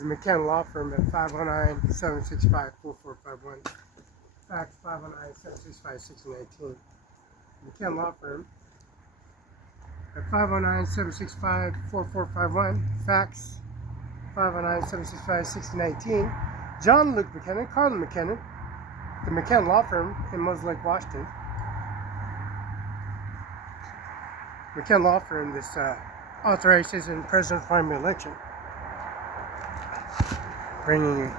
is McKenna Law Firm at 509-765-4451. Fax 509-765-6019. McKenna Law Firm at 509-765-4451. Fax 509-765-6019. John Luke McKenna, Carla McKenna, the McKenna Law Firm in Moses Lake, Washington. McKenna Law Firm, this authorizes in presidential primary election, bringing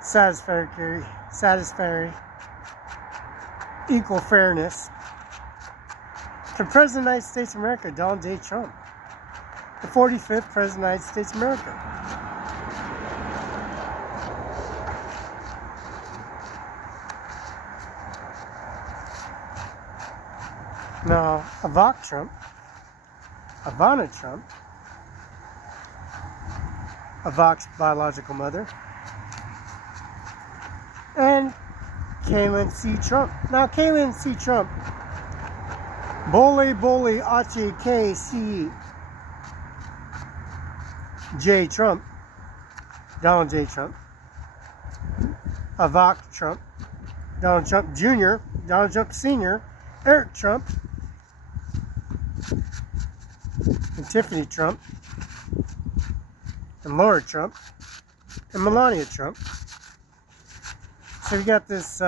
satisfactory, equal fairness to President of the United States of America, Donald J. Trump, the 45th President of the United States of America. Now, Ivanka Trump, Ivanka's biological mother, and Kaylin C. Trump. Now, Kaylin C. Trump, Bole H-K-C J. Trump, Donald J. Trump, Ivanka Trump, Donald Trump Jr., Donald Trump Sr., Eric Trump, and Tiffany Trump, and Laura Trump, and Melania Trump. So we got this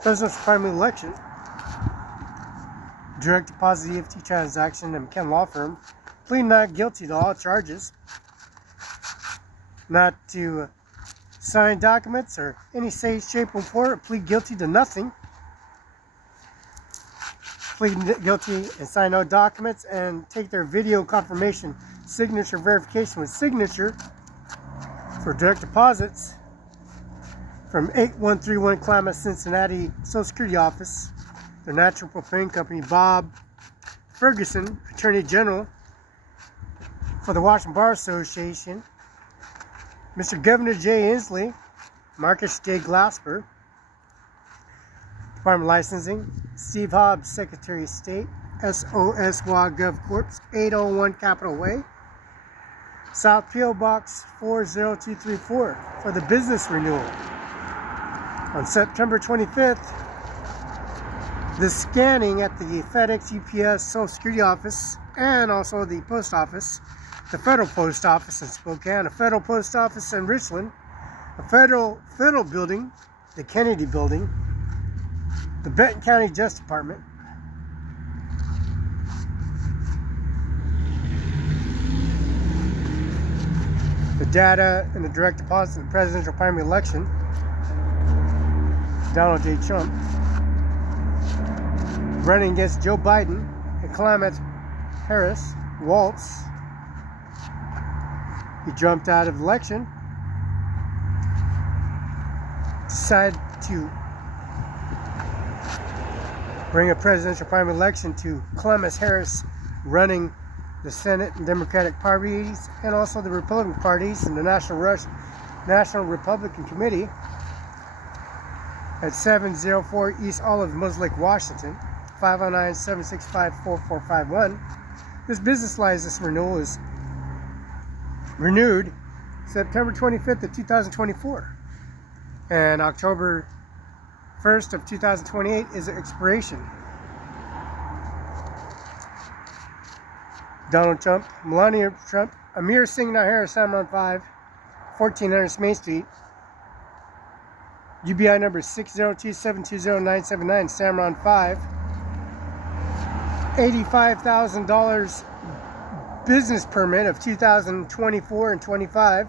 presidential primary election, direct deposit EFT transaction, and McKenna Law Firm pleading not guilty to all charges, not to sign documents or any shape or form, or plead guilty to nothing. Plead guilty and sign no documents and take their video confirmation signature verification with signature for direct deposits from 8131 Klamath, Cincinnati Social Security Office, their natural propane company, Bob Ferguson, Attorney General for the Washington Bar Association, Mr. Governor Jay Inslee, Marcus J. Glasper, Department of Licensing, Steve Hobbs, Secretary of State, SOSWA Gov Corp, 801 Capitol Way, South P.O. Box 40234 for the business renewal. On September 25th, the scanning at the FedEx, UPS, Social Security Office, and also the Post Office, the Federal Post Office in Spokane, a Federal Post Office in Richland, a Federal Building, the Kennedy Building, the Benton County Justice Department, the data and the direct deposit in the presidential primary election, Donald J. Trump, running against Joe Biden and Klamath Harris, Waltz. He jumped out of the election, decided to bring a presidential primary election to Klamath Harris running the Senate and Democratic parties and also the Republican parties and the National Republican Committee at 704 East Olive, Moses Lake, Washington, 509-765-4451. This business license renewal is renewed September 25th of 2024, and October 1st of 2028 is the expiration. Donald Trump, Melania Trump, Amir Singh Nahar, Samron 5, 1400 Main Street, UBI number 602-720-979, Samron 5, $85,000 business permit of 2024 and 25,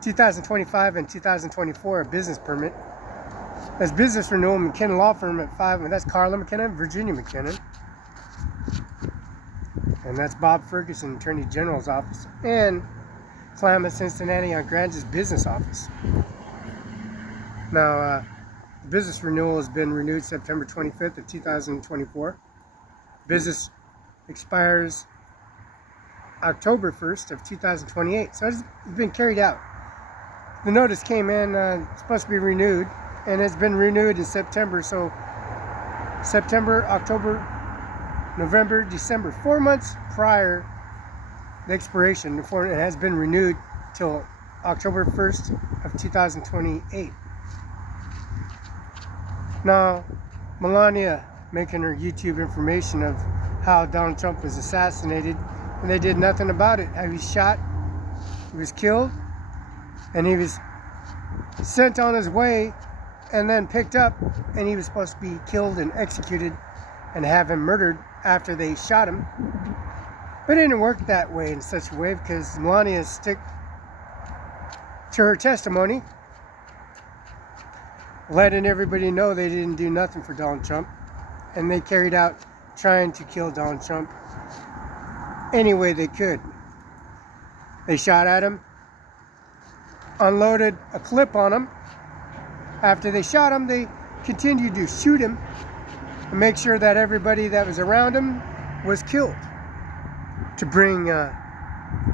2025 and 2024, a business permit. That's business renewal, McKenna Law Firm at 5, and that's Carla McKenna, Virginia McKenna. And that's Bob Ferguson, Attorney General's office, and Klamath, Cincinnati on Grange's business office. Now, the business renewal has been renewed September 25th of 2024. Business expires October 1st of 2028. So it's been carried out. The notice came in, it's supposed to be renewed, and it's been renewed in September. So September, October, November, December, 4 months prior the expiration. It has been renewed till October 1st of 2028. Now, Melania making her YouTube information of how Donald Trump was assassinated, and they did nothing about it. How he was shot, he was killed, and he was sent on his way and then picked up, and he was supposed to be killed and executed and have him murdered after they shot him. But it didn't work that way, in such a way, because Melania stuck to her testimony, letting everybody know they didn't do nothing for Donald Trump, and they carried out trying to kill Donald Trump any way they could. They shot at him, unloaded a clip on him. After they shot him, they continued to shoot him and make sure that everybody that was around him was killed, to bring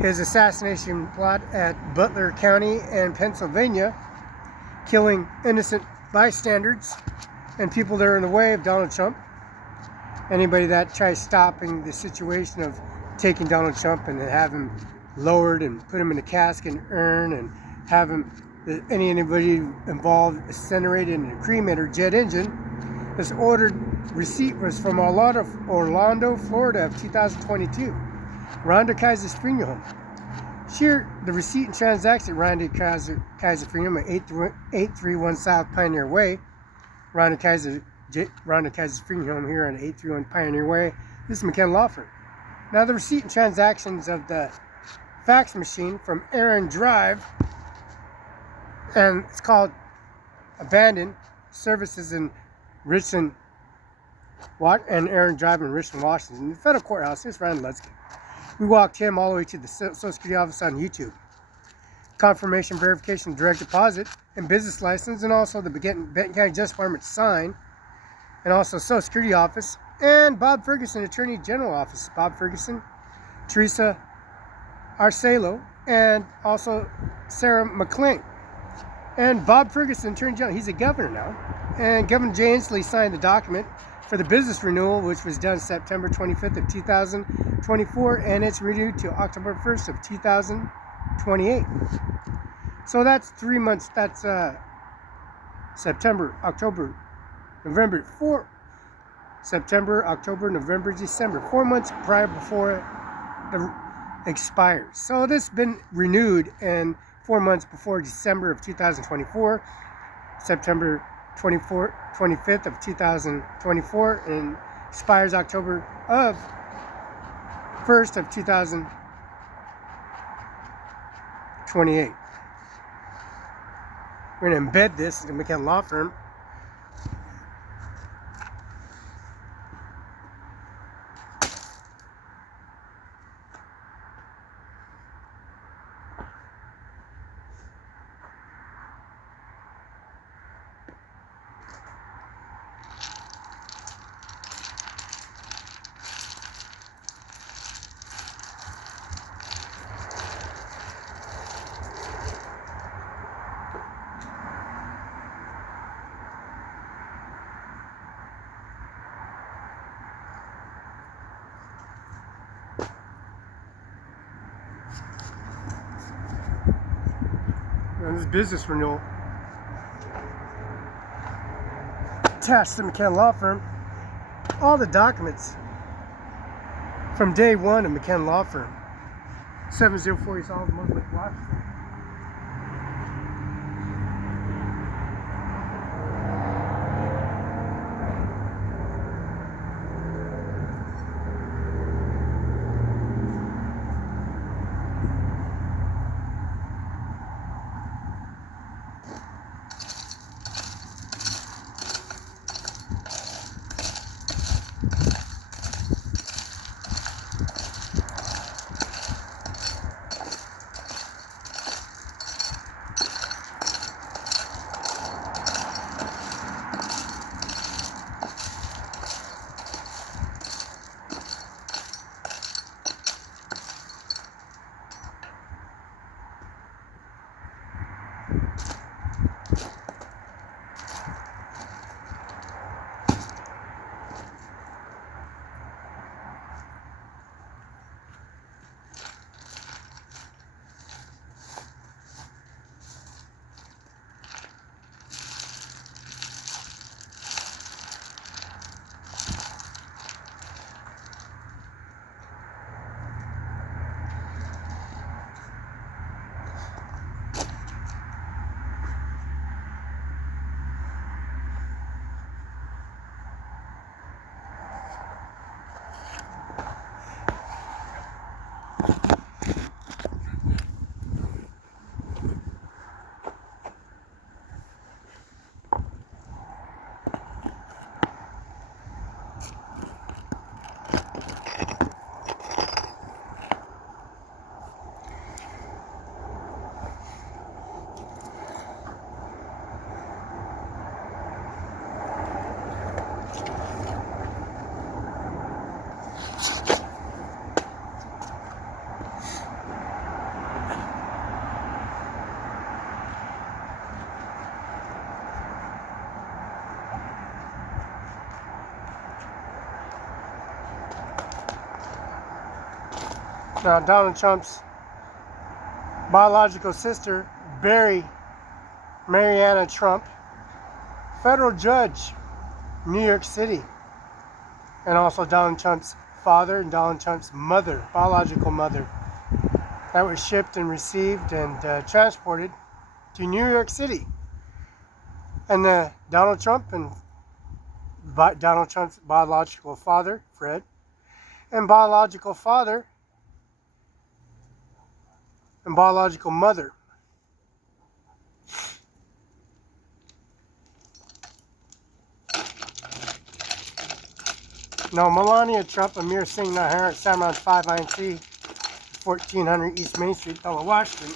his assassination plot at Butler County and Pennsylvania, killing innocent bystanders and people that are in the way of Donald Trump. Anybody that tries stopping the situation of taking Donald Trump and have him lowered and put him in a casket and urn and have him, anybody involved, incinerated in a cremator jet engine. This ordered receipt was from Orlando, Florida of 2022. Rhonda Kaiser Freedom. Share the receipt and transaction at Rhonda Kaiser Freedom at 831 South Pioneer Way. Rhonda Kaiser Freedom here on 831 Pioneer Way. This is McKenna Law Firm. Now the receipt and transactions of the fax machine from Aaron Drive, and it's called Abandoned Services in Richland and Aaron Drive in Richland, Washington. The federal courthouse. Here's Ryan Ludsky. We walked him all the way to the Social Security office on YouTube. Confirmation, verification, direct deposit, and business license, and also the Benton County Justice Department sign, and also Social Security office, and Bob Ferguson, Attorney General office. Bob Ferguson, Teresa Arcelo, and also Sarah McClain. And Bob Ferguson, Attorney General, he's a governor now. And Governor Jay Inslee signed the document for the business renewal, which was done September 25th of 2024, and it's renewed to October 1st of 2028. So that's 3 months. That's September, October, November, September, October, November, December. 4 months before it expires. So this has been renewed, and 4 months before December of 2024, September 25th of 2024, and expires October 1st of 2028. We're going to embed this in the McKenna Law Firm. And this business renewal attached to McKenna Law Firm. All the documents from day one of McKenna Law Firm. 704 East Olive Mosaic, Washington. Now, Donald Trump's biological sister, Mariana Trump, federal judge, New York City, and also Donald Trump's father and Donald Trump's mother, biological mother, that was shipped and received and transported to New York City. And Donald Trump and Donald Trump's biological father, Fred, and biological father and biological mother. Now, Melania Trump, Ajmer, Singh, Nijjar, OWNERCIMARON5INC, 1400 East Main Street, Bella, Washington.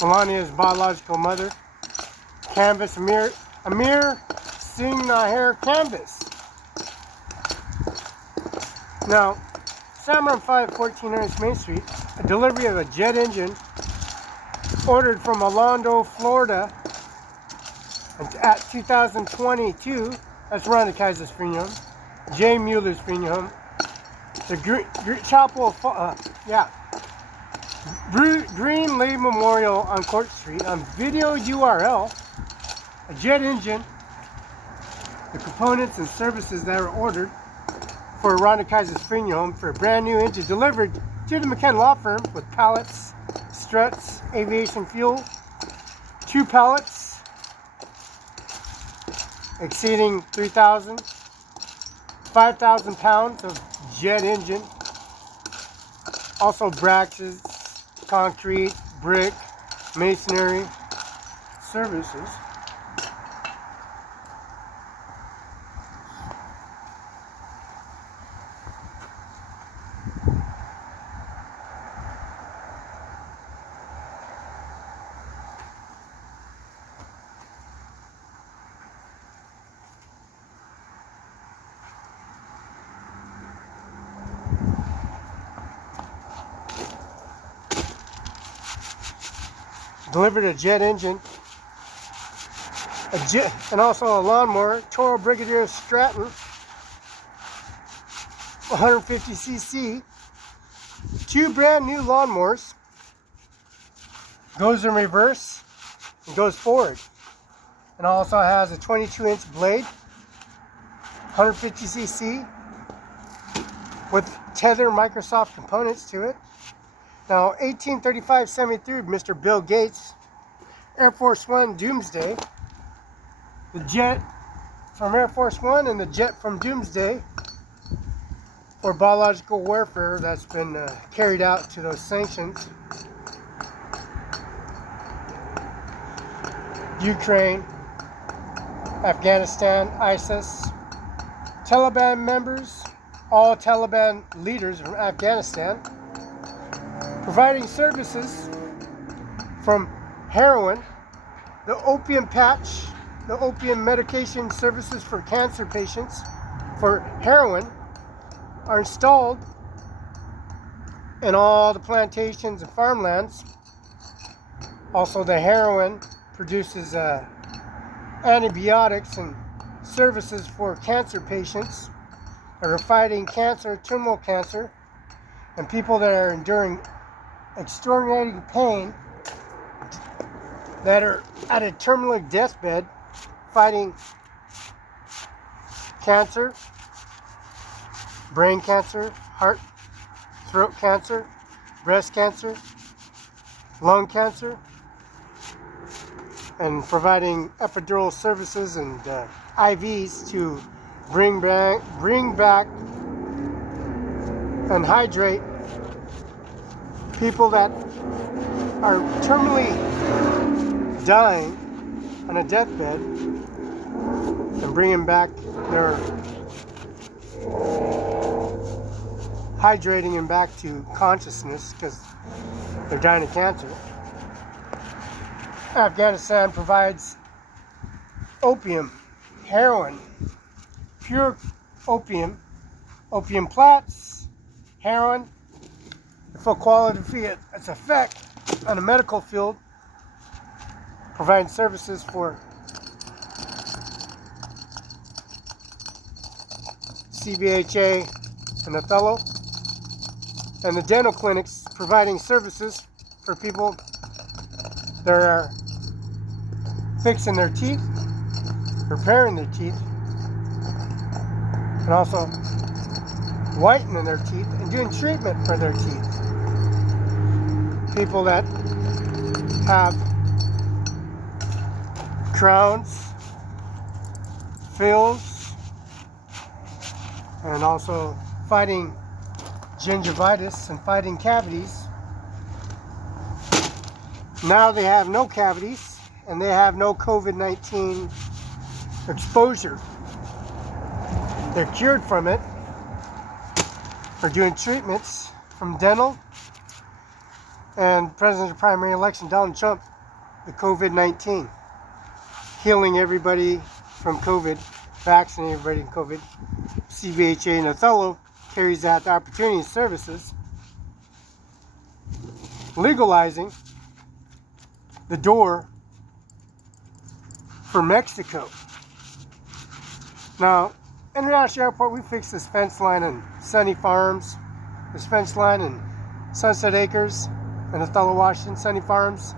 Melania's biological mother, canvas, Ajmer, Singh, Nijjar, canvas. Now, OWNERCIMARON5, 1400 Main Street, a delivery of a jet engine ordered from Orlando, Florida at 2022. That's Rhonda Kaiser's funeral home, Jay Mueller's funeral home, the Chapel, Green Lake Memorial on Court Street. On video URL, a jet engine, the components and services that were ordered for Rhonda Kaiser's funeral home for a brand new engine delivered to the McKenna Law Firm with pallets, struts, aviation fuel, 2 pallets exceeding 5,000 pounds of jet engine, also brackets, concrete, brick, masonry services. Delivered a jet engine, and also a lawnmower, Toro Brigadier Stratton, 150cc, 2 brand new lawnmowers, goes in reverse and goes forward, and also has a 22-inch blade, 150cc, with tether Microsoft components to it. Now, 1835 73, Mr. Bill Gates, Air Force One Doomsday, the jet from Air Force One and the jet from Doomsday, or biological warfare that's been carried out to those sanctions. Ukraine, Afghanistan, ISIS, Taliban members, all Taliban leaders from Afghanistan, providing services from heroin, the opium patch, the opium medication services for cancer patients for heroin are installed in all the plantations and farmlands. Also, the heroin produces antibiotics and services for cancer patients that are fighting cancer, terminal cancer, and people that are enduring extraordinary pain, that are at a terminal deathbed fighting cancer, brain cancer, heart, throat cancer, breast cancer, lung cancer, and providing epidural services and IVs to bring back and hydrate people that are terminally dying on a deathbed, and bringing back their hydrating them back to consciousness because they're dying of cancer. Afghanistan provides opium, heroin, pure opium, opium plats, heroin, the full quality of its effect on the medical field, providing services for CBHA and Othello, and the dental clinics providing services for people that are fixing their teeth, repairing their teeth, and also whitening their teeth and doing treatment for their teeth. People that have crowns, fills, and also fighting gingivitis and fighting cavities. Now they have no cavities and they have no COVID-19 exposure. They're cured from it. They're doing treatments from dental, and presidential primary election, Donald Trump, the COVID-19, healing everybody from COVID, vaccinating everybody from COVID. CBHA and Othello carries out the opportunity services, legalizing the door for Mexico. Now, International Airport, we fixed this fence line in Sunny Farms, this fence line in Sunset Acres in Othello, Washington, Sunny Farms.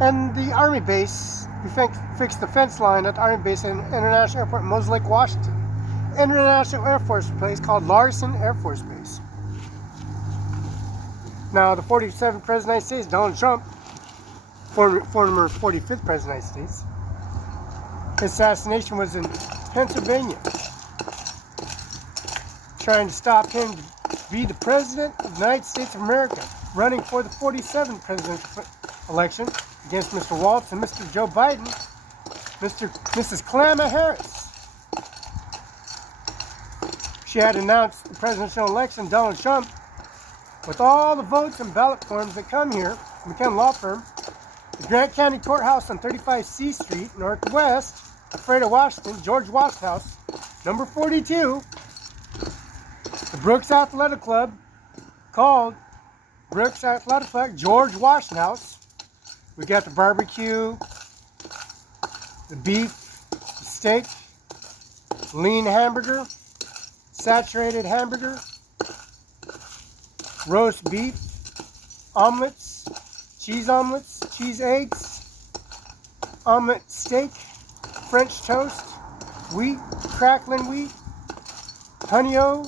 And the Army base, we fixed the fence line at the Army base in International Airport in Moses Lake, Washington. International Air Force Base called Larson Air Force Base. Now, the 47th President of the United States, Donald Trump, former 45th President of the United States, his assassination was in Pennsylvania, trying to stop him to be the President of the United States of America, running for the 47th presidential election against Mr. Waltz and Mr. Joe Biden, Mrs. Kamala Harris. She had announced the presidential election, Donald Trump, with all the votes and ballot forms that come here, McKenna Law Firm, the Grant County Courthouse on 35C Street, Northwest, Alfredo, Washington, George Washington House, number 42, the Brooks Athletic Club, called Brooks Athletic Club, George Washington House. We got the barbecue, the beef, the steak, lean hamburger, saturated hamburger, roast beef, omelets, cheese eggs, omelet steak, French toast, wheat, crackling wheat, honey-o,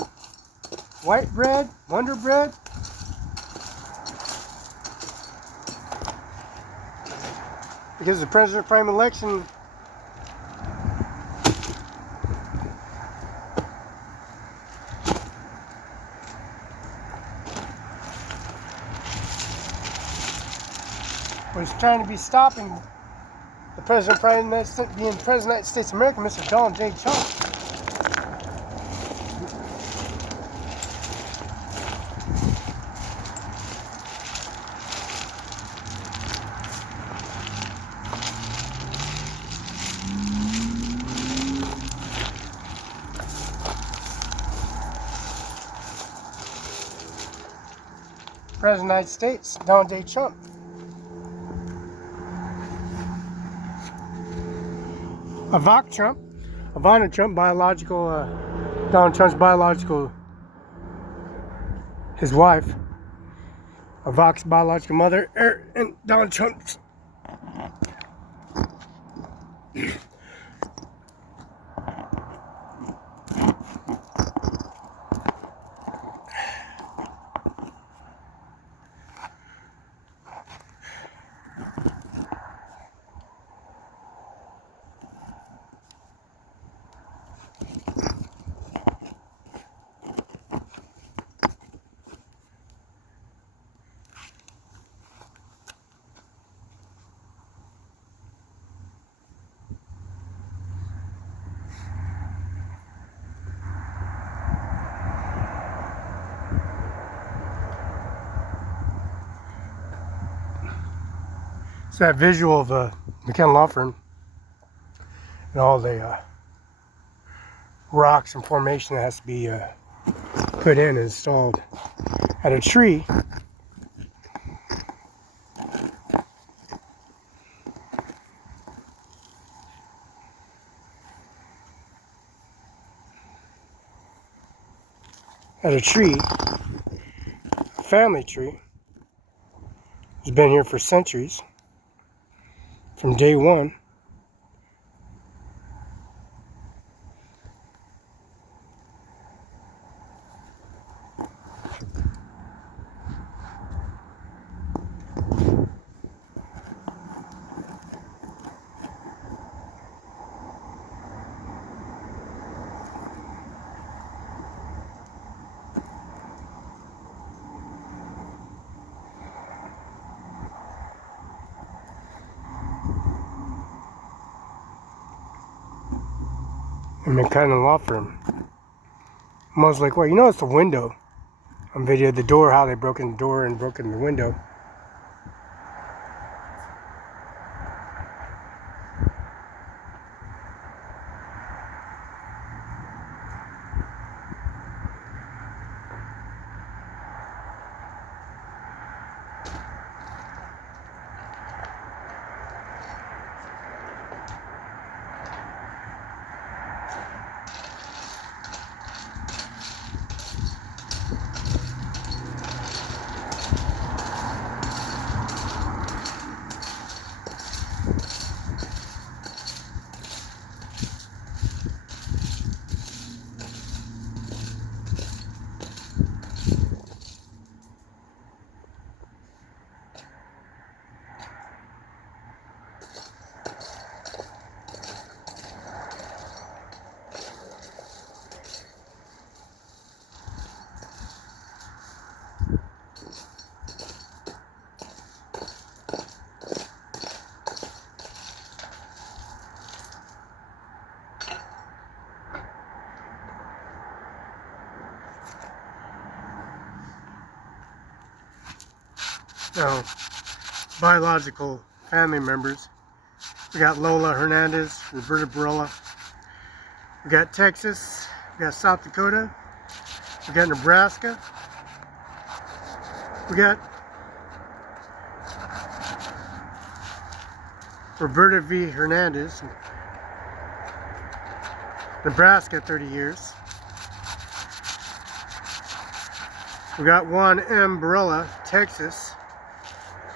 white bread, Wonder Bread. Because the presidential primary election was trying to be stopping the president being President of the United States of America, Mr. Donald J. Trump. President of the United States, Donald J. Trump. Ivanka Trump, Donald Trump's biological, his wife, Ivanka's biological mother, and Donald Trump's So that visual of McKenna Law Firm and all the rocks and formation that has to be put in and installed at a tree. At a tree, a family tree. It's been here for centuries, from day one. And McKenna Law Firm. I was like, well, you know, it's the window. On video, the door, how they broke in the door and broke in the window. Now, biological family members. We got Lola Hernandez, Roberta Barela. We got Texas. We got South Dakota. We got Nebraska. We got Roberta V. Hernandez, Nebraska, 30 years. We got Juan M. Barela, Texas.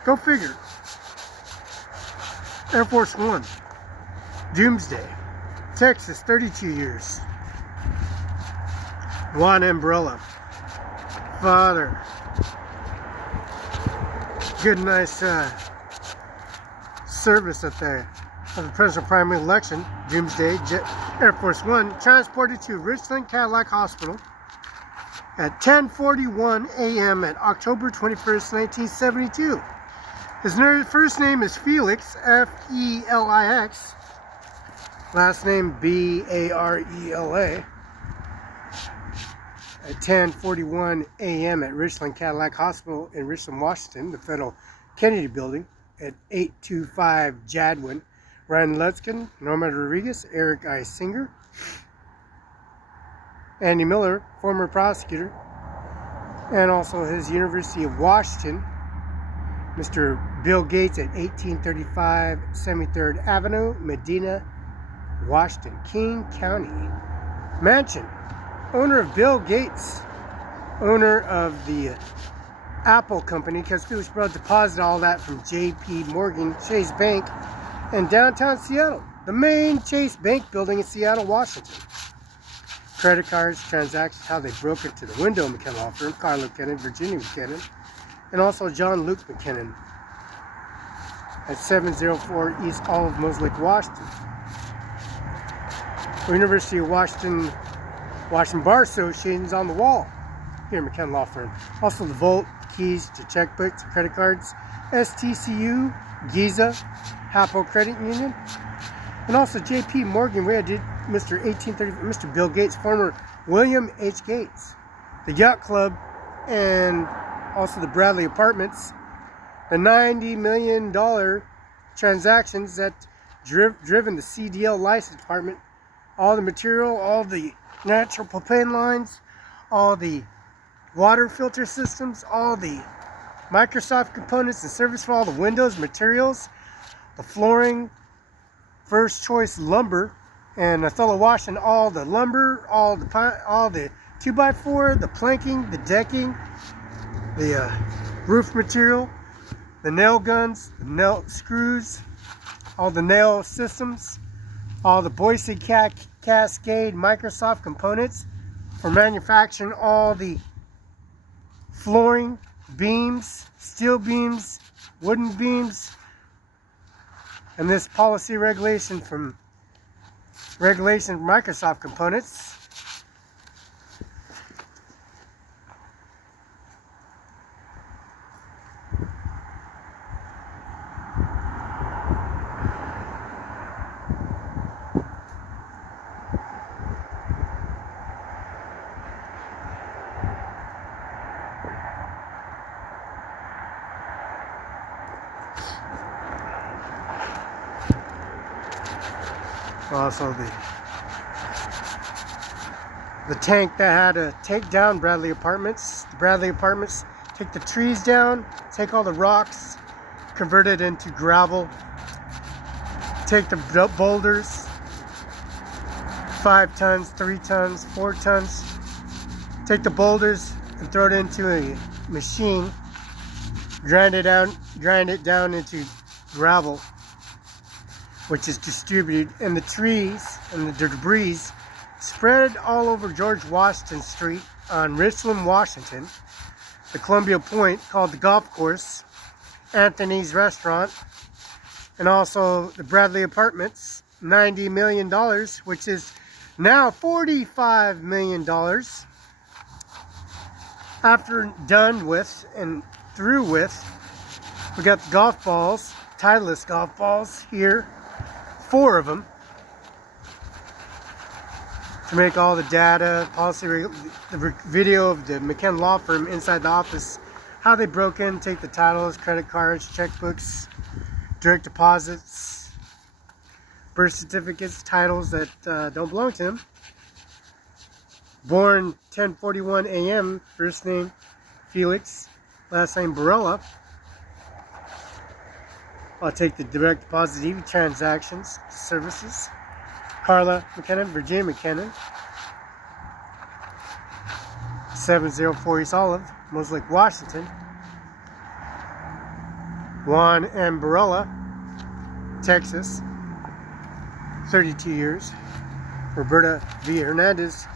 Go figure. Air Force One, Doomsday, Texas, 32 years. Juan M. Barela, father. Good, nice service at the presidential primary election. Doomsday, Air Force One, transported to Richland Cadillac Hospital at 10:41 a.m. at October 21st, 1972. His first name is Felix, F-E-L-I-X. Last name B-A-R-E-L-A. At 10:41 a.m. at Richland Cadillac Hospital in Richland, Washington, the Federal Kennedy Building at 825 Jadwin. Ryan Lutzkin, Norma Rodriguez, Eric I. Singer, Andy Miller, former prosecutor, and also his University of Washington, Mr. Bill Gates at 1835 73rd Avenue, Medina, Washington, King County. Mansion, owner of Bill Gates, owner of the Apple Company, because he was supposed to deposit all that from J.P. Morgan Chase Bank in downtown Seattle, the main Chase Bank building in Seattle, Washington. Credit cards, transactions, how they broke into the window McKenna Law Firm, Carla McKinnon, Virginia McKinnon, and also John Luke McKinnon at 704 East Olive Mills Lake, Washington. University of Washington Bar Association's on the wall here at McKenna Law Firm. Also the vault, keys to checkbooks, credit cards, STCU, Giza, Hapo Credit Union, and also J.P. Morgan. We had Mr. 1830, Mr. Bill Gates, former William H. Gates, the Yacht Club, and also the Bradley Apartments, the $90 million transactions that driven the CDL license department, all the material, all the natural propane lines, all the water filter systems, all the Microsoft components, the service for all the windows, materials, the flooring, first choice lumber, and Othello washing all the lumber, all the 2x4, the planking, the decking, the roof material, the nail guns, the nail screws, all the nail systems, all the Boise Cascade Microsoft components for manufacturing all the flooring, beams, steel beams, wooden beams, and this policy regulation from Microsoft components. Also the tank that had to take down Bradley Apartments. The Bradley Apartments take the trees down, take all the rocks, convert it into gravel, take the boulders, 5 tons, 3 tons, 4 tons, take the boulders and throw it into a machine, grind it down into gravel, which is distributed, and the trees and the debris spread all over George Washington Street on Richland, Washington, the Columbia Point called the golf course, Anthony's restaurant, and also the Bradley Apartments, $90 million, which is now $45 million. After done with and through with, we got the golf balls, Titleist golf balls here, 4 of them, to make all the data, policy, the video of the McKenna Law Firm inside the office, how they broke in, take the titles, credit cards, checkbooks, direct deposits, birth certificates, titles that don't belong to them. Born 10:41 a.m., first name Felix, last name Barela. I'll take the direct deposit EV transactions, services. Carla McKenna, Virginia McKenna. 704 East Olive, Moslake, Washington. Juan M. Barela, Texas, 32 years. Roberta V. Hernandez,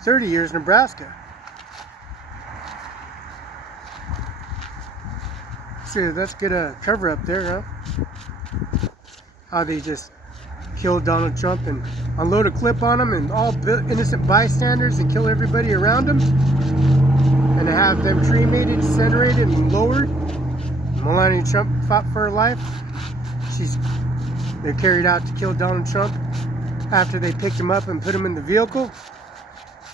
30 years, Nebraska. So let's get a cover up there, huh? How they just killed Donald Trump and unload a clip on him and all innocent bystanders and kill everybody around him, and to have them cremated, incinerated, and lowered. Melania Trump fought for her life. They're carried out to kill Donald Trump after they picked him up and put him in the vehicle,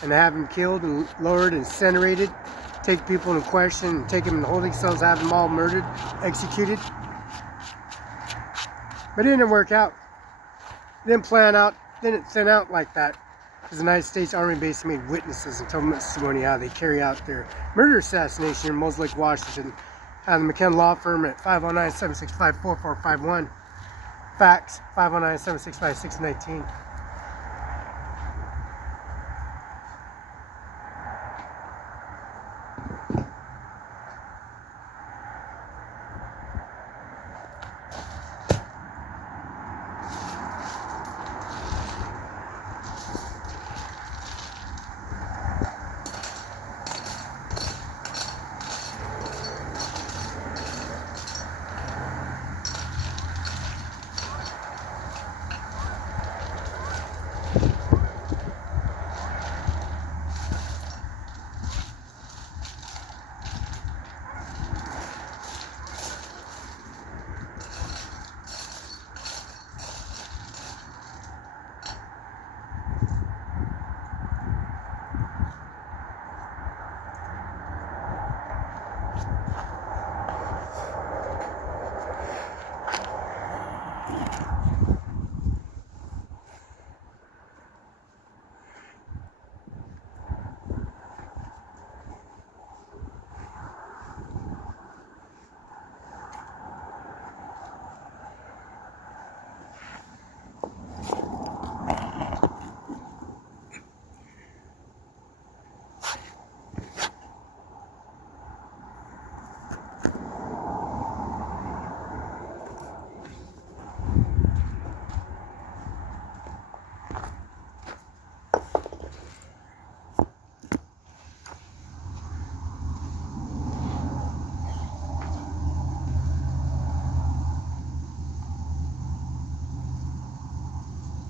and to have him killed and lowered and incinerated, take people in question and take them in the holding cells, have them all murdered, executed. But it didn't work out. It didn't plan out, didn't thin out like that. Because the United States Army base made witnesses and told testimony how they carry out their murder assassination in Moslake, Washington. Had the McKenna Law Firm at 509-765-4451. Fax 509-765-619.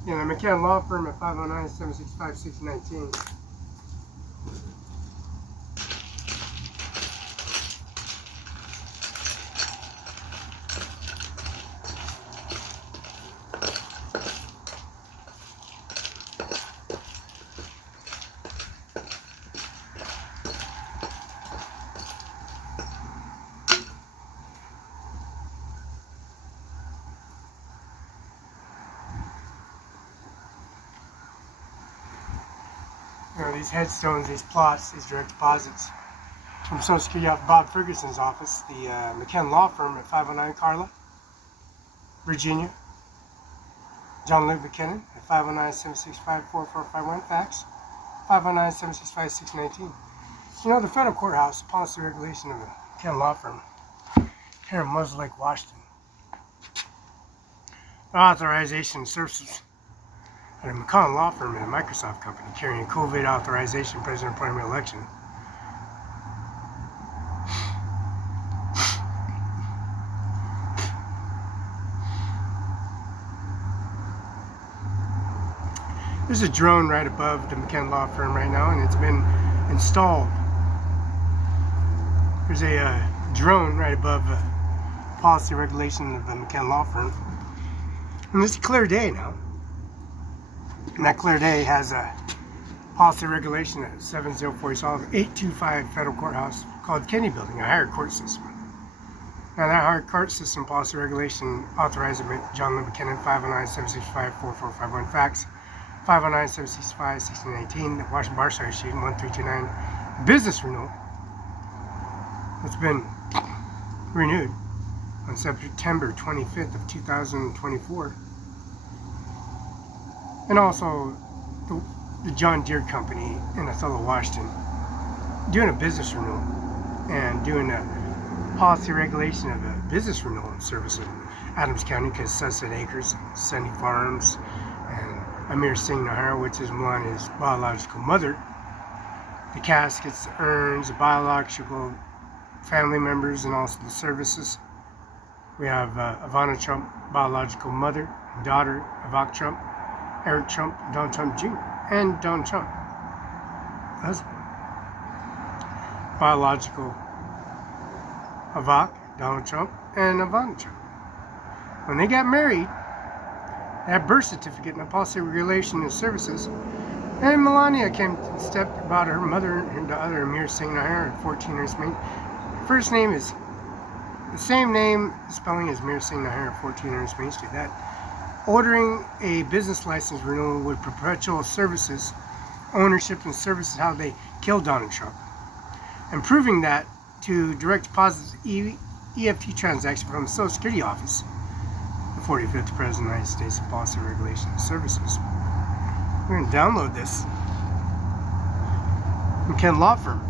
Yeah, the McCann Law Firm at 509-765-619. You know, these headstones, these plots, these direct deposits from Social Security off Bob Ferguson's office, the McCann Law Firm at 509 Carla, Virginia. John Luke McKinnon at 509-765-4451, fax 509-765-619. You know, the federal courthouse, policy regulation of the McCann Law Firm here in Muzzle Lake, Washington. Authorization services at a McCann Law Firm and a Microsoft company carrying COVID authorization president primary election. There's a drone right above the McCann Law Firm right now, and it's been installed. There's a drone right above policy regulation of the McCann Law Firm. And it's a clear day now. And that clear day has a policy regulation at 7040 South 825 Federal Courthouse called Kennedy Building, a higher court system. Now that higher court system policy regulation authorized by John Lee McKinnon, 509-765-4451, fax 509-765-1619, the Washington Bar Association 1329 business renewal. It's been renewed on September 25th of 2024. And also the John Deere Company in Othello, Washington, doing a business renewal and doing a policy regulation of a business renewal service in Adams County, because Sunset Acres, Sunny Farms, and Ajmer Singh, which is Melania's biological mother. The caskets, the urns, the biological family members, and also the services. We have Ivanka Trump, biological mother and daughter, Ivanka Trump, Eric Trump, Donald Trump Jr., and Donald Trump, husband. Biological Ivanka, Donald Trump, and Ivanka Trump. When they got married, they had birth certificate and a policy regulation and services. And Melania came and stepped about her mother and daughter, Ajmer Singh at 14 years old. First name is the same name, spelling as Ajmer Singh at 14 years Main Street. That ordering a business license renewal with perpetual services, ownership and services, how they killed Donald Trump. And proving that to direct deposits EFT transaction from the Social Security office, the 45th President of the United States of Policy Regulation and Services. We're going to download this. McCann Law Firm.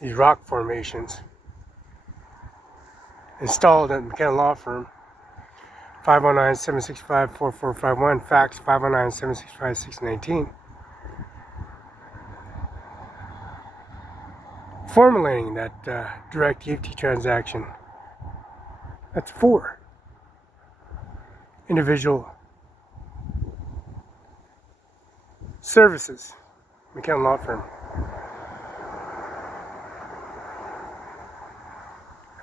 These rock formations installed at McCann Law Firm, 509-765-4451, fax 509-765-619. Formulating that direct EFT transaction. That's 4 individual services, McCann Law Firm.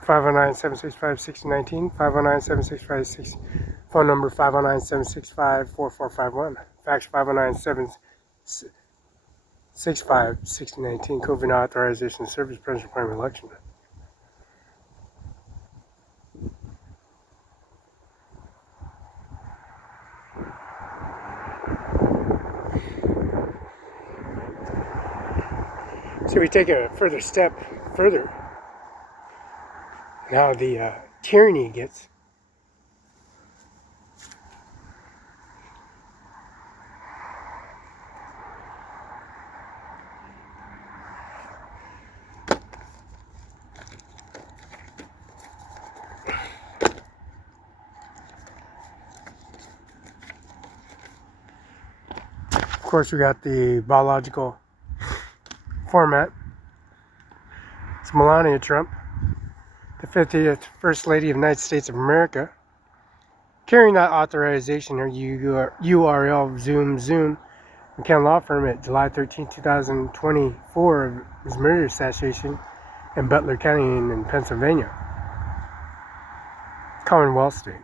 509-765-6019, 509-765-60, phone number 509-765-4451, fax 509-765-6019, COVID authorization service, president primary election. So we take a further step further. Now the tyranny gets. Of course, we got the biological format. It's Melania Trump, the 50th First Lady of the United States of America, carrying that authorization or URL Zoom McKenna Law Firm at July 13, 2024 of his murder assassination in Butler County in Pennsylvania, Commonwealth state.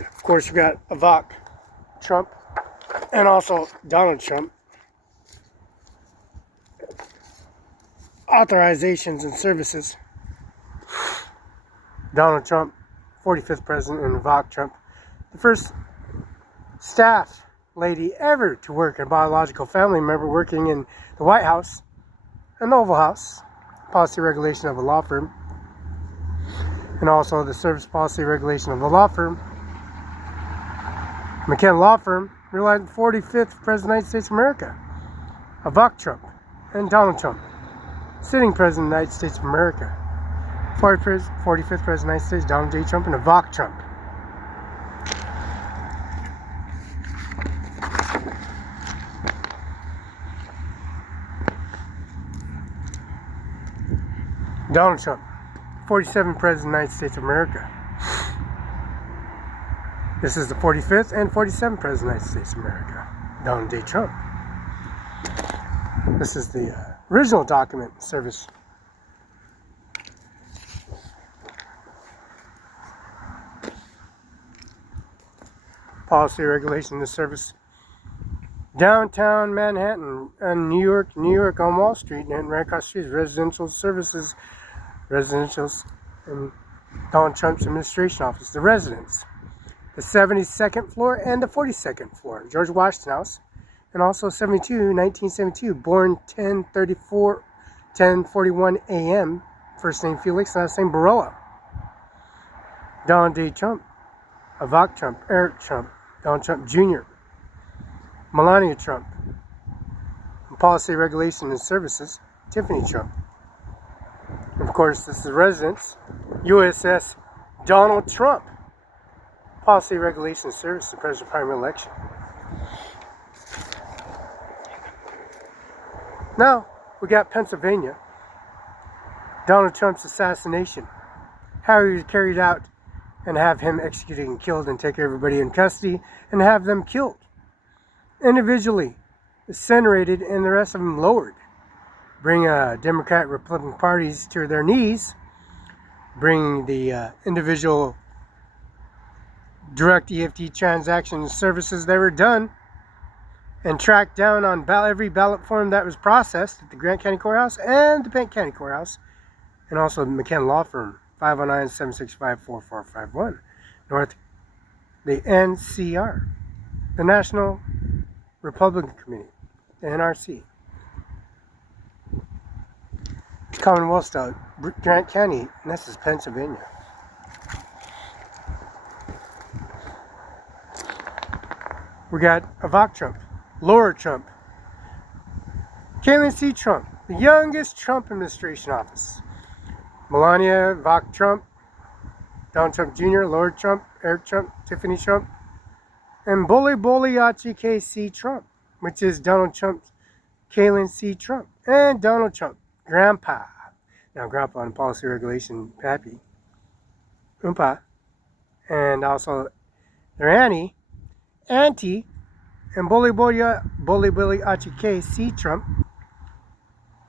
Of course, we got Ivanka Trump and also Donald Trump. Authorizations and services. Donald Trump, 45th president, and Ivanka Trump, the first staff lady ever to work, a biological family member working in the White House and the Oval House, policy regulation of a law firm, and also the service policy regulation of the law firm. McKenna Law Firm realized the 45th President of the United States of America, Ivanka Trump, and Donald Trump, sitting President of the United States of America, 45th President of the United States, Donald J. Trump, and Ivanka Trump. Donald Trump, 47th President of the United States of America. This is the 45th and 47th President of the United States of America, Donald J. Trump. This is the original document service. Policy regulation of service. Downtown Manhattan and New York on Wall Street and right across the street, residential services, residentials, and Donald Trump's administration office, the residence. The 72nd floor and the 42nd floor, George Washington House, and also 1972, born 10:41 a.m., first name Felix, last name Barela. Donald J. Trump, Ivanka Trump, Eric Trump, Donald Trump Jr., Melania Trump, and Policy Regulation and Services, Tiffany Trump. And of course, this is the residence, USS Donald Trump. Policy Regulation Service, the President primary election. Now, we got Pennsylvania. Donald Trump's assassination. How he was carried out and have him executed and killed and take everybody in custody and have them killed. Individually, incinerated and the rest of them lowered. Bring Democrat Republican parties to their knees. Bring the individual direct EFT transaction services that were done and tracked down on every ballot form that was processed at the Grant County Courthouse and the Penn County Courthouse, and also the McKenna Law Firm, 509-765-4451, North, the NCR, the National Republican Committee, the NRC, Commonwealth State, Grant County, and this is Pennsylvania. We got Ivanka Trump, Laura Trump, Caitlin C. Trump, the youngest Trump administration office, Melania, Ivanka Trump, Donald Trump Jr., Laura Trump, Eric Trump, Tiffany Trump, and Boliachi K.C. Trump, which is Donald Trump's Caitlin C. Trump, and Donald Trump, Grandpa. Now, Grandpa on policy regulation, Pappy, Oompa, and also their Auntie, and Bolibili Achike C. Trump.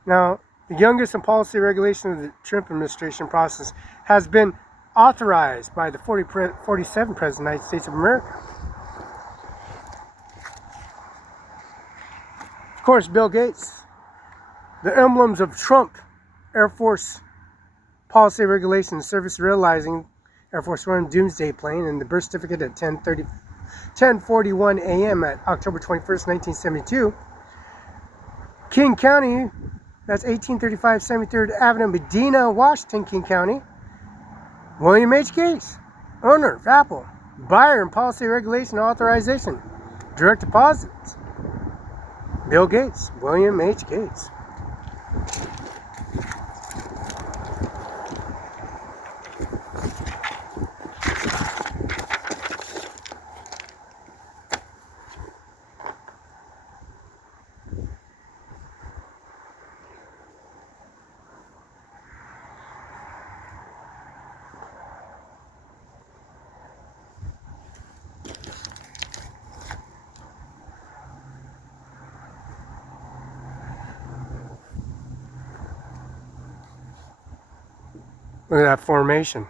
Now, the youngest in policy regulation of the Trump administration process has been authorized by the 47th President of the United States of America. Of course, Bill Gates. The emblems of Trump Air Force policy regulation service realizing Air Force One Doomsday plane and the birth certificate at 10:41 a.m. at October 21st, 1972. King County, that's 1835 73rd Avenue, Medina, Washington, King County. William H. Gates, owner of Apple, buyer and policy regulation authorization, direct deposits. Bill Gates, William H. Gates. Look at that formation.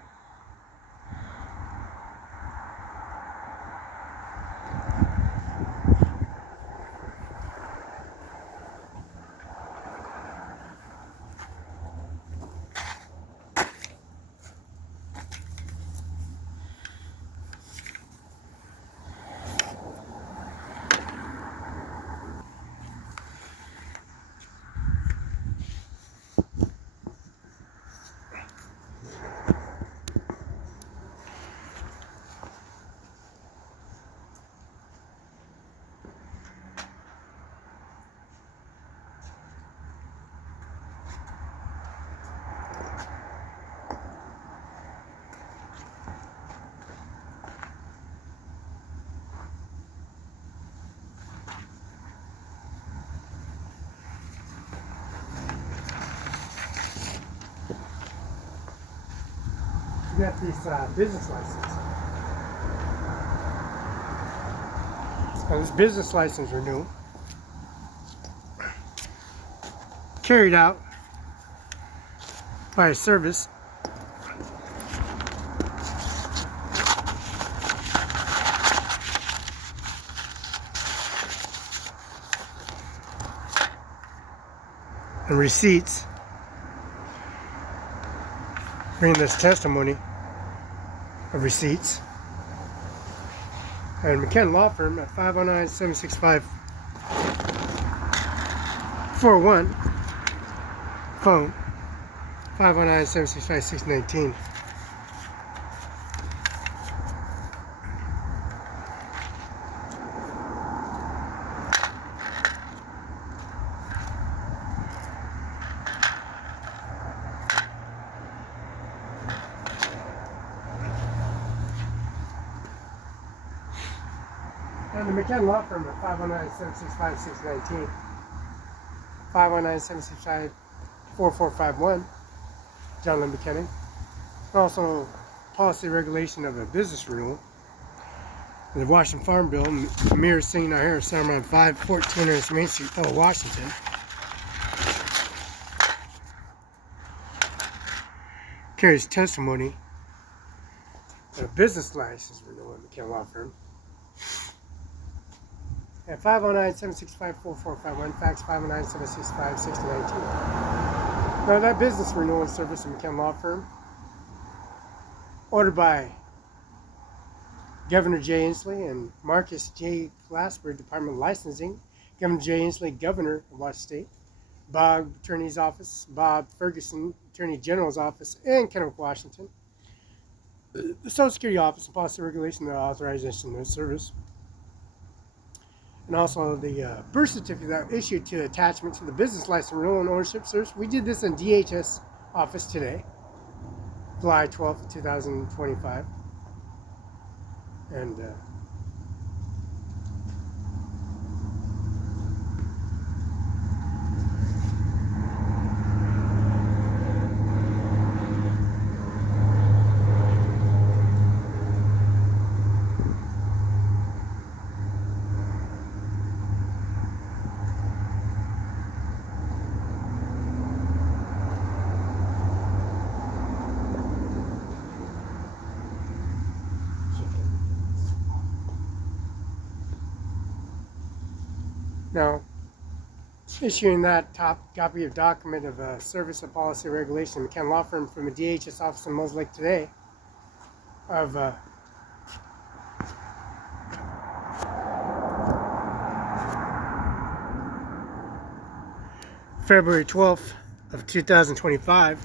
You got this business license. Now this business license renewal carried out by a service and receipts bring this testimony of receipts. And McKenna Law Firm at 509-765-41, phone 509-765-619. And the McKenna Law Firm at 509-765-619, 509-765-4451, John Lynn McKenna. Also, policy regulation of a business renewal. The Washington Farm Bill, Ajmer Singh, Nijjar, Samurai 5, 1400 Main Street, Washington. Carries testimony of a business license renewal at McKenna Law Firm. At 509-765-4451, fax 509-765-6019. Now that business renewal service in McKenna Law Firm, ordered by Governor Jay Inslee and Marcus J. Glasper, Department of Licensing, Governor Jay Inslee, Governor of Washington State, Bob Attorney's Office, Bob Ferguson, Attorney General's Office in Kennewick, Washington, the Social Security Office and Policy Regulation and Authorization of Service, and also the birth certificate that issued to attachment to the business license renewal and ownership service. We did this in DHS office today, July 12th, 2025. And Now, issuing that top copy of document of service of policy regulation, McKenna Law Firm, from a DHS office in Mosaic Lake today of February 12th of 2025.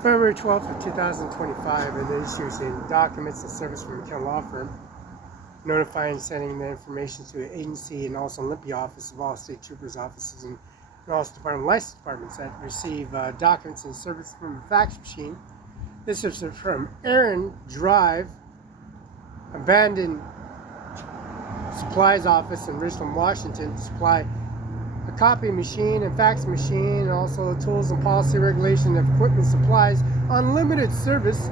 February 12th of 2025, and it issues in documents and service from McKenna Law Firm, notifying and sending the information to an agency and also Olympia office of all state troopers offices and also department license departments that receive documents and service from a fax machine. This is from Aaron Drive, abandoned supplies office in Richland, Washington, to supply a copy machine and fax machine, and also tools and policy regulation of equipment supplies, unlimited service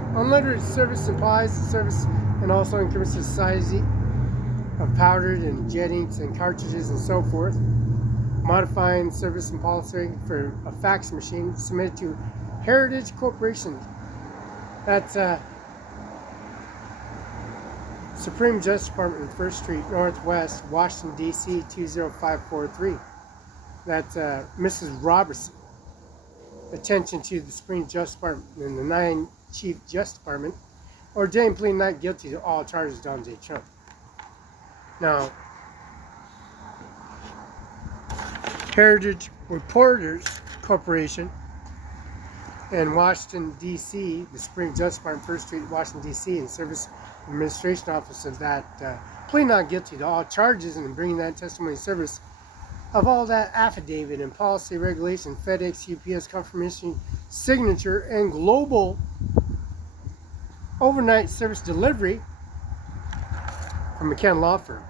supplies, service, and also increments of size of powdered and jet inks and cartridges and so forth. Modifying service and policy for a fax machine submitted to Heritage Corporation. That's Supreme Justice Department, 1st Street Northwest, Washington, D.C. 20543. That's Mrs. Robertson. Attention to the Supreme Justice Department and the 9 Chief Justice Department, ordained pleading not guilty to all charges Donald J. Trump. Now, Heritage Reporters Corporation in Washington, D.C., the Supreme Justice Department, 1st Street, Washington, D.C., and Service Administration Office of that pleading not guilty to all charges and bringing that testimony service of all that affidavit and policy regulation, FedEx, UPS confirmation, signature, and global overnight service delivery from McKenna Law Firm.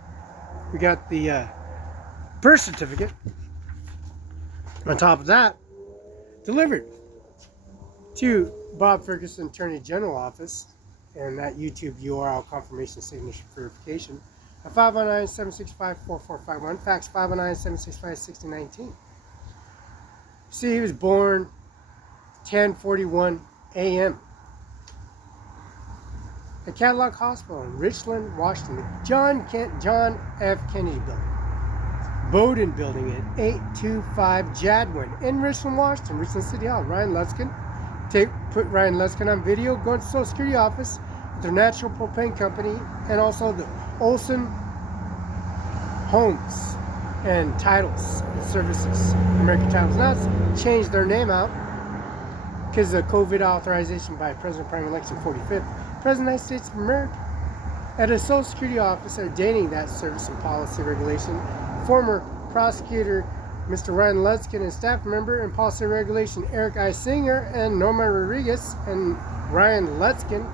We got the birth certificate on top of that, delivered to Bob Ferguson Attorney General Office, and that YouTube URL confirmation signature verification. 519-765-4451, fax 519-765-6019. See, he was born 10:41 a.m. at Cadillac Hospital in Richland, Washington. John F. Kennedy Building. Bowden Building at 825 Jadwin in Richland, Washington. Richland City Hall. Ryan Lutzkin. Put Ryan Lutzkin on video. Go to the Social Security office, their Natural Propane Company, and also the Olson Homes and Titles and Services, American Titles. Now it's changed their name out because of COVID authorization by President Prime Election 45th President of the United States of America. At a Social Security office ordaining that service and policy regulation, former prosecutor Mr. Ryan Lutzkin and staff member and policy regulation Eric I. Singer and Norma Rodriguez and Ryan Lutzkin,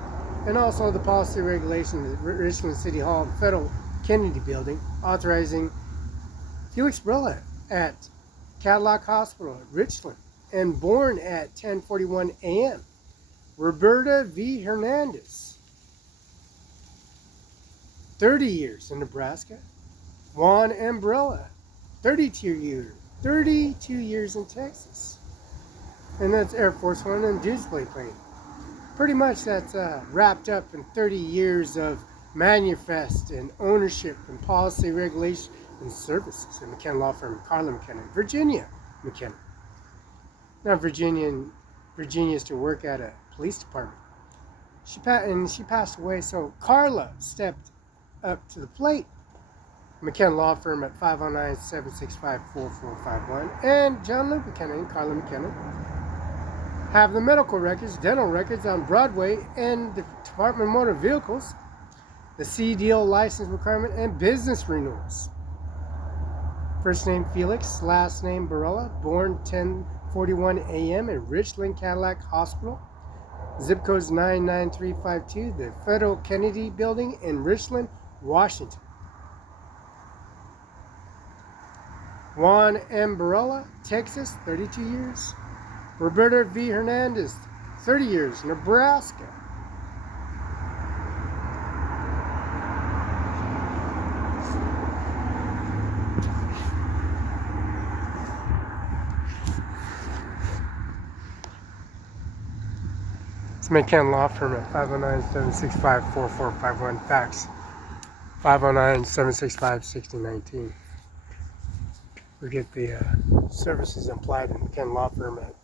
and also the policy regulation at Richland City Hall and Federal Kennedy Building, authorizing Felix Barela at Cadillac Hospital at Richland, and born at 10:41 a.m. Roberta V. Hernandez, 30 years in Nebraska. Juan M. Barela, 32 years in Texas. And that's Air Force One and display plane. Pretty much that's wrapped up in 30 years of manifest and ownership and policy regulation and services in McKenna Law Firm, Carla McKenna, Virginia McKenna. Now Virginia used to work at a police department. She passed away, so Carla stepped up to the plate. McKenna Law Firm at 509-765-4451, and John Luke McKenna and Carla McKenna have the medical records, dental records on Broadway, and the Department of Motor Vehicles, the CDL license requirement, and business renewals. First name Felix, last name Barela, born 10:41 a.m. in Richland Cadillac Hospital. Zip code is 99352, the Federal Kennedy Building in Richland, Washington. Juan M. Barela, Texas, 32 years. Roberta V. Hernandez, 30 years, Nebraska. It's McCann Law Firm at 509-765-4451. Fax 509-765-6019. We get the services implied in McCann Law Firm at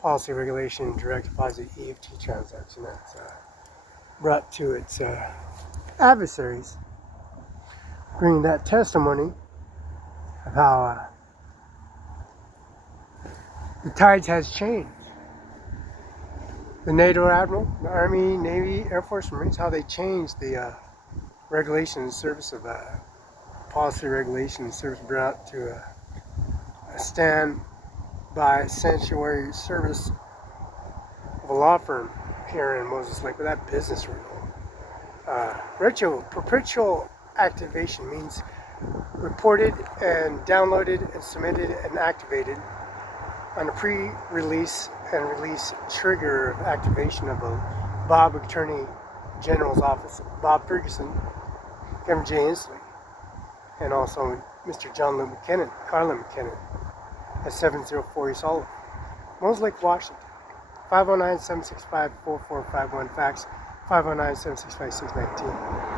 policy regulation, direct deposit, EFT transaction that's brought to its adversaries, bringing that testimony of how the tides has changed. The NATO Admiral, the Army, Navy, Air Force, Marines, how they changed the regulation service of policy regulation service brought to a standby sanctuary service of a law firm here in Moses Lake with that business renewal. Perpetual activation means reported and downloaded and submitted and activated on a pre-release and release trigger of activation of a Bob Attorney General's office, Bob Ferguson, Kevin J. Inslee, and also Mr. John Lou McKinnon, Carlin McKinnon, at 704 East Olive, Moses Lake, Washington. 509-765-4451, fax 509-765-619.